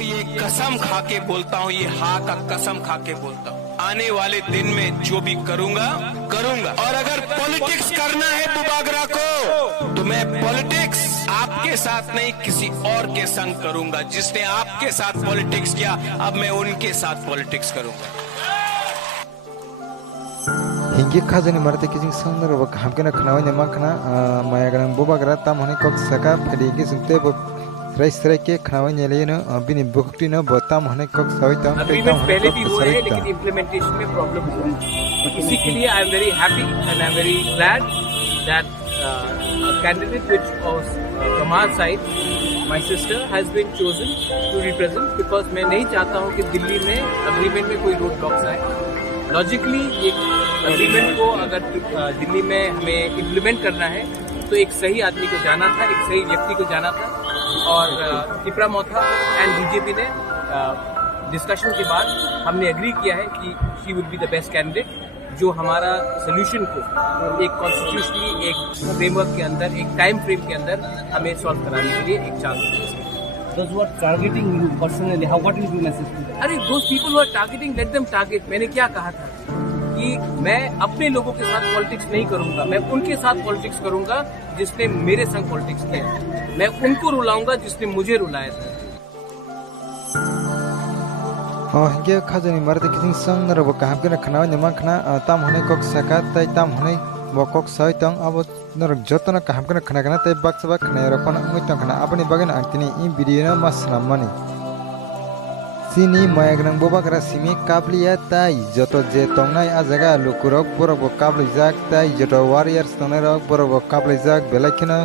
ये कसम खा के बोलता हूँ, ये हा का कसम खा के बोलता हूँ, आने वाले दिन में जो भी करूंगा करूंगा। और अगर पॉलिटिक्स करना है बुबागरा को, तो मैं पॉलिटिक्स आपके साथ नहीं किसी और के संग करूंगा। जिसने आपके साथ पॉलिटिक्स किया, अब मैं उनके साथ पॉलिटिक्स करूंगा। हिंगे खाजनी मारते किजिंग संदर व हमकेना खनाव ने माखना मायागरं बुबागरा ताम हने कक सका फडी के सुनते ब सराय के खनाव ने लेनो बिनि बुखटी न बताम हने कक सविता अग्रीमेंट पहले भी हुए हैं, लेकिन इम्प्लीमेंटेशन में प्रॉब्लम हुआ है। इसी के लिए I am very happy and I am very glad that candidate which was from our side, my sister has been chosen to represent, because मैं नहीं चाहता हूं कि दिल्ली में अग्रीमेंट में कोई रोड ब्लॉक्स आए। लॉजिकली ये अग्रीमेंट को अगर दिल्ली में हमें इम्प्लीमेंट करना है तो एक सही आदमी को जाना था, एक सही व्यक्ति को जाना था। और तिपरा मोथा एंड बीजेपी ने डिस्कशन के बाद हमने एग्री किया है कि she will be the best candidate, जो हमारा सोल्यूशन को एक कॉन्स्टिट्यूशनली एक फ्रेमवर्क के अंदर, एक टाइम फ्रेम के अंदर हमें सॉल्व कराने के लिए एक चांस है। Those who are targeting you personally, what will be message to them? अरे those people who are targeting, let them target। मैंने क्या कहा था कि मैं अपने लोगों के साथ पॉलिटिक्स नहीं करूंगा, मैं उनके साथ पॉलिटिक्स करूंगा जिसने मेरे संग पॉलिटिक्स किया। मैं उनको रुलाऊंगा जिसने मुझे रुलाया था। हिंगे खाजनी मारते किजिंग संदर व हमकेना खनाव ने माखना ताम हने कक सका तै ताम हने बकक सविता अब नरक जतन हमकेना खनागना तै बाक्सबा खनाय रपन मुइतन खना अपनी बगन आंतिनी इ वीडियो न मसना मनी सिनी मायाग्रं बुबागरा सिमी काबलिया ताई जतो जे तंगनाय आ जगा लुकुरक बरक काबलि जाक ताई जतो वारियर्स तंगनाय रक बरक काबलि जाक बेलाखिना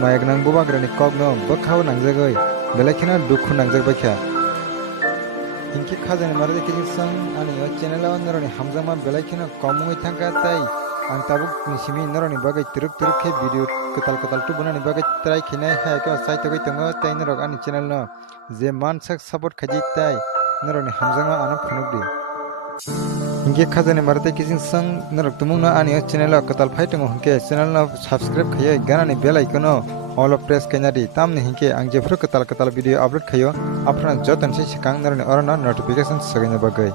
मायाग्रं बुबाग्रानि कगनो बखाव नांजगै बेलाखिना दुखु नांजग बायखा इनके खाजनि मारदे किजिं संग आनि चैनल नरनि हमजामा बेलाखिना कमुइ थांका ताई आं ताबुक निसिमी नरनि बागै तिरुक के वीडियो कताल टु बनानि बागै ट्राई खिनाय हाय के साइतगै तंगो ताई नरक आनि चैनल न जे मानसक सपोर्ट खजि ताई नरनि हमजामा आनो फनुगदि इनके खाजनि मारदे किजिं संग नरक तुमुंग न आनि चैनल कताल फाइतंगो हंके चैनल न सब्सक्राइब खयै गानानि bell icon all of press कैनाडी तामने हिंके आं जेफोर कताल वीडियो अपलोड खयो आपना जतन से सिकांग नरनि अरना नोटिफिकेशन सगैनो बागै।